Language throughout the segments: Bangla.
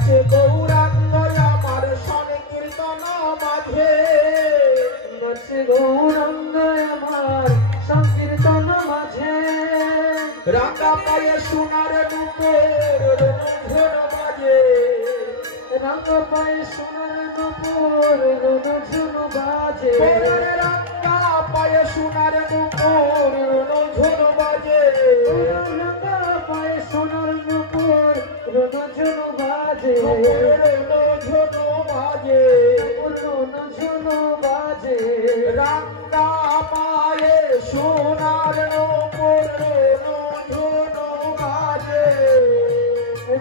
নাচে গৌরাঙ্গ আমার সংকীর্তন মাঝে নাচে গৌরাঙ্গ আমার সংকীর্তন মাঝে রাঙা পায়ে সোনার নূপুর রণঝন বাজে রাঙা পায়ে সোনার নূপুর রণঝন বাজে রাঙা পায়ে সোনার নূপুর রণঝন বাজে রাঙা পায়ে সোনার নূপুর রণঝন বাজে রণঝন বাজে রণঝন বাজে রাঙা পায়ে সোনার নূপুর রণঝন বাজে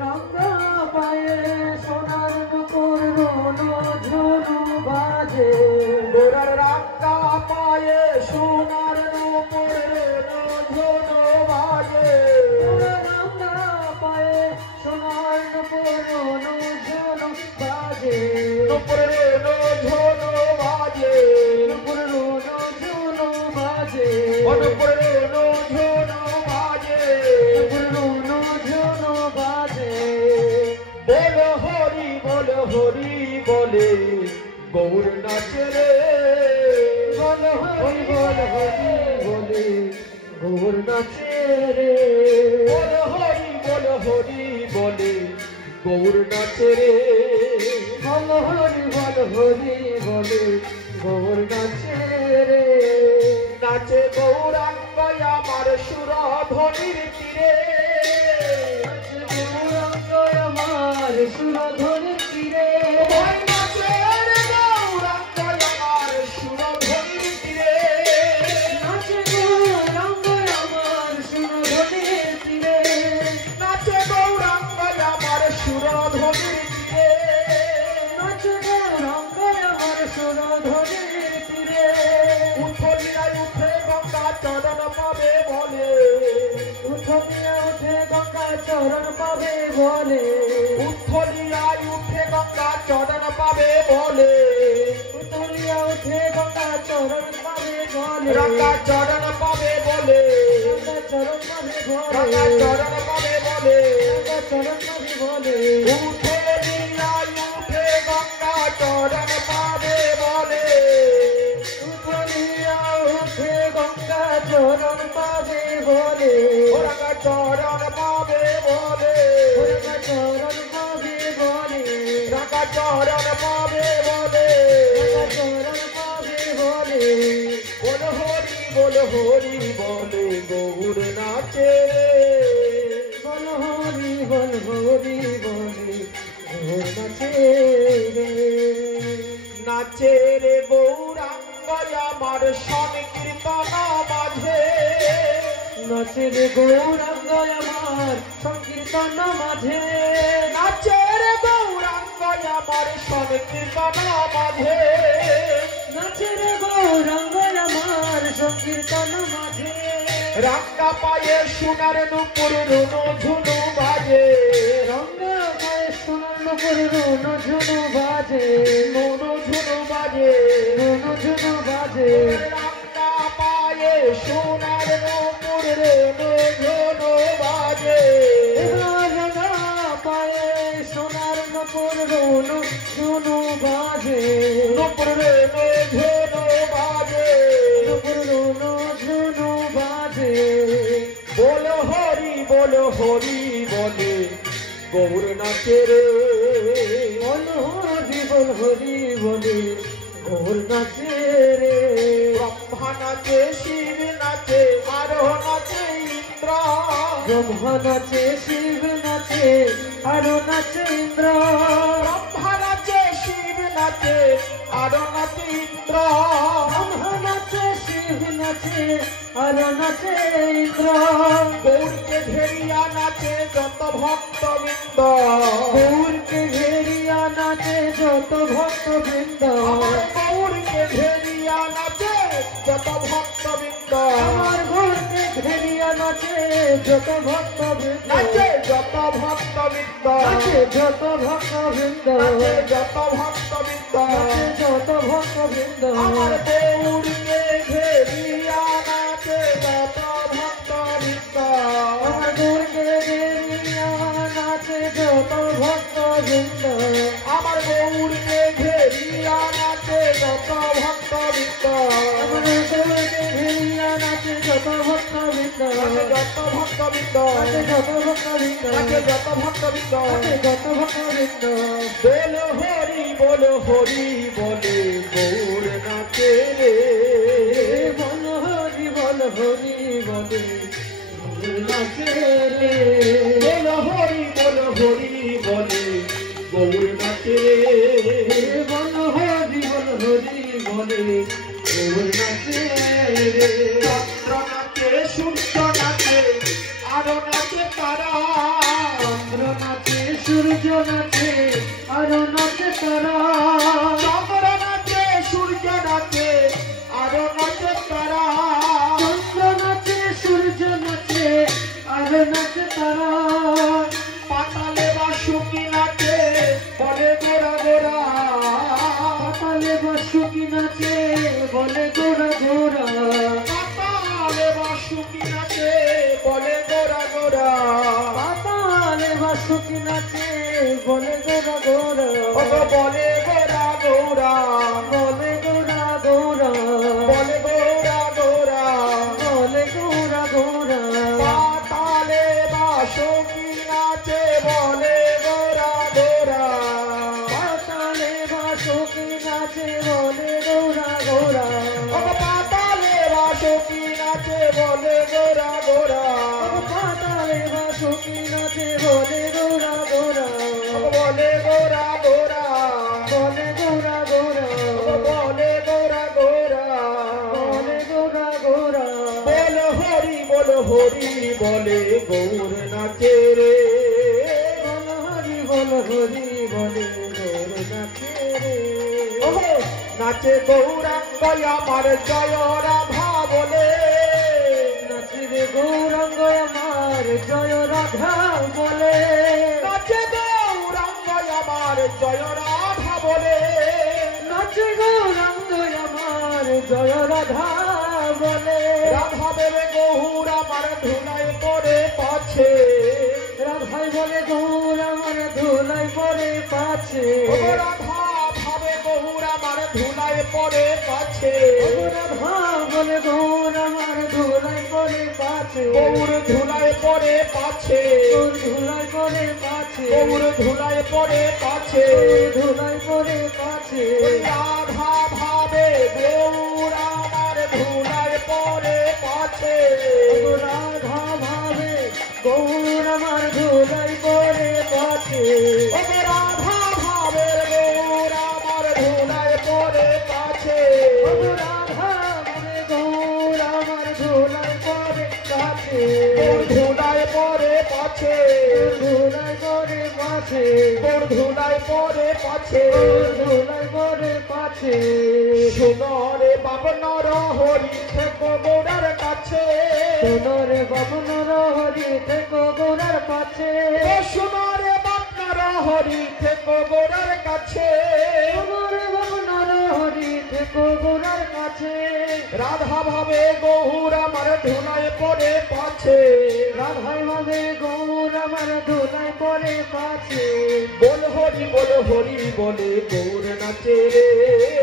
রাঙা পায়ে সোনার নূপুর রণঝন বাজে গোরার রাঙা পায়ে সোনার নূপুর রণঝন বাজে রাঙা পায়ে সোনার নূপুর রণঝন বাজে নূপুর রণঝন বাজে নূপুর রণঝন বাজে নূপুর রণঝন বাজে নূপুর রণঝন বাজে বল হরি বলে গৌর নাচে রে বল হরি বলে গৌর নাচে রে বল হরি বলে গৌর নাচে রে বল হরি বলে গৌর নাচে রে নাচে গৌরাঙ্গ আমার সুরধ্বনির তীরে গৌরাঙ্গ আমার সুরধ্বনির তীরে নাচে রে গৌরাঙ্গ আমার সুরধ্বনির তীরে নাচে গৌরাঙ্গ আমার সুরধ্বনির তীরে নাচে গৌরাঙ্গ আমার সুরধ্বনির তীরে নাচে গৌরাঙ্গ আমার সুরধ্বনির তীরে উঠলিয়ায় উঠে গঙ্গা চরণ পাবে বলে উঠে গঙ্গা চরণ পাবে বলে উঠলিয়ায় উঠে গঙ্গা চরণ পাবে বলে উঠলিয়া উঠে গঙ্গা চরণ পাবে বলে গঙ্গা চরণ পাবে বলে গঙ্গা চরণ পাবে গঙ্গা বলে চরণ পাবে বলে গঙ্গা চরণ পাবে বলে উঠলিয়ায় উঠে গঙ্গা চরণ পাবে বলে উঠলিয়া উঠে গঙ্গা চরণ পাবে বলে গঙ্গা চরণ পাবে বলে গঙ্গা চরণ পাবে বলে গঙ্গা চরণ পাবে বলে গঙ্গা চরণ পাবে বলে বল হরি বলে গৌর নাচে রে বল হরি বলে গৌর নাচে রে নাচে রে গৌরাঙ্গ আমার সংকীর্তন মাঝে নাচে রে গৌরাঙ্গ আমার সংকীর্তন মাঝে নাচে রে গৌরাঙ্গ আমার সংকীর্তন মাঝে নাচে রে গৌরাঙ্গ আমার সংকীর্তন মাঝে রাঙ্গা পায়ে সোনার নূপুর রণঝুনু বাজে রঙ্গা পায়ে সোনার নূপুর রণঝুনু বাজে রণঝুনু বাজে রণঝুনু বাজে রাঙ্গা পায়ে সোনার নূপুর রণঝুনু বাজে রঙ্গা পায়ে সোনার নূপুর রণঝুনু বাজে নূপুর রণঝুনু বাজে নূপুর রণঝুনু বাজে বল হরি বলে গৌর নাচে রে বল হরি বলে গৌর নাচে রে ব্রহ্মা নাচে শিব নাচে আরো নাচে ইন্দ্র ব্রহ্মা নাচে শিব নাচে আরো নাচে ইন্দ্র ব্রহ্মা নাচে শিব নাচে আরো নাচে ইন্দ্র ব্রহ্মা নাচে শিব নাচে আরো নাচে ইন্দ্র গৌরকে ঘেরিয়া নাচে যত ভক্তবৃন্দ গৌরকে ঘেরিয়া নাচে যত ভক্তবৃন্দ আমার গৌরকে ঘেরিয়া নাচে যত ভক্তবৃন্দ আমার গৌরকে ঘেরিয়া নাচে যত ভক্তবৃন্দ নাচে যত ভক্তবৃন্দ নাচে যত ভক্তবৃন্দ নাচে যত ভক্তবৃন্দ নাচে যত ভক্তবৃন্দ আমার গৌরকে ঘেরিয়া নাচে যত ভক্তবৃন্দ আমার গৌরকে ঘেরিয়া নাচে যত ভক্তবৃন্দ যত ভক্তবৃন্দ নাচে যত ভক্তবৃন্দ নাচে যত ভক্তবৃন্দ নাচে যত ভক্তবৃন্দ নাচে যত ভক্তবৃন্দ বলো হরি বলো হরি বলে গৌর নাচে রে বল হরি বল হরি বলে নাচে রে বলো হরি বলো হরি বলে গৌর নাচে রে বল হরি বল হরি বলে গৌর নাচে রে চন্দ্র নাচে সূর্য নাচে আরো নাচে তারা চন্দ্র নাচে সূর্য নাচে আরো নাচে তারা চন্দ্র নাচে সূর্য নাচে আরো নাচে তারা চন্দ্র নাচে সূর্য নাচে আরো নাচে তারা পাতালে বাসুকি নাচে বলে গোরা গোরা পাতালে বাসুকি নাচে বলে গোরা গোরা পাতালে বাসুকি নাচে বলে গোরা গোরা পাতালে বাসুকি নাচে বলে গোরা গোরা ওগো বলে গোরা গোরা বলে গোরা গোরা বলে গোরা গোরা বলে গোরা গোরা পাতালে বাসুকি নাচে বলে গোরা গোরা পাতালে বাসুকি নাচে বলে গোরা গোরা ওগো পাতালে বাসুকি নাচে বলে গোরা গোরা পাতালে বাসুকি নাচে বলে গোরা গোরা ওগো বলে গোরা গোরা বলে গোরা গোরা ওগো বলে গোরা গোরা বলে গোরা গোরা বলো হরি বলো হরি বলে গৌর নাচে রে বল হরি বল হরি বলে গৌর নাচে রে ওগো নাচে গৌরাঙ্গ আমার জয় রাধা বলে নাচে রে গৌরাঙ্গ আমার জয় রাধা বলে নাচে গৌরাঙ্গ আমার জয় রাধা বলে নাচে গৌরাঙ্গ আমার জয় রাধা বলে রাধা দেবে গৌর আমার ধুলাই পরে পাছে রাধাই বলে গৌর আমার ধুলাই পরে পাছে ওগো রাধা ভাবে গৌর আমার ধুলাই পরে পাছে রাধা বলে গৌর আমার ধুলাই পরে পাছে গৌর ধুলাই পরে পাছে গৌর ধুলাই পরে পাছে গৌর ধুলাই পরে পাছে ধুলাই পরে পাছে রাধা ভাবে গৌর আমার ধুলাই পরে পাছে রাধা ভাবে গৌর আমার ধুলাই পরে পাছে ওগো রাধা ভাবে গৌর আমার ধুলাই পরে পাছে রাধা ভাবে গৌর আমার ধুলাই পরে পাছে গৌর ধুলাই পরে পাছে ধুলাই পরে পাছে গৌর ধুলাই পরে পাছে ধুলাই পরে পাছে সুনরে বাবনর হরি থেকো গৌরার কাছে সোনরে বাবনর হরি থেকো গৌরার পাছে ও সুনরে বাবনর হরি থেকো গৌরার কাছে সোনরে বাবনর হরি থেকো গৌরার কাছে রাধা ভাবে গৌর আমার ধুলাই পরে পাছে রাধাই ভাবে গৌর আমার ধুলাই পরে পাছে বল হরি বলে গৌর নাচে রে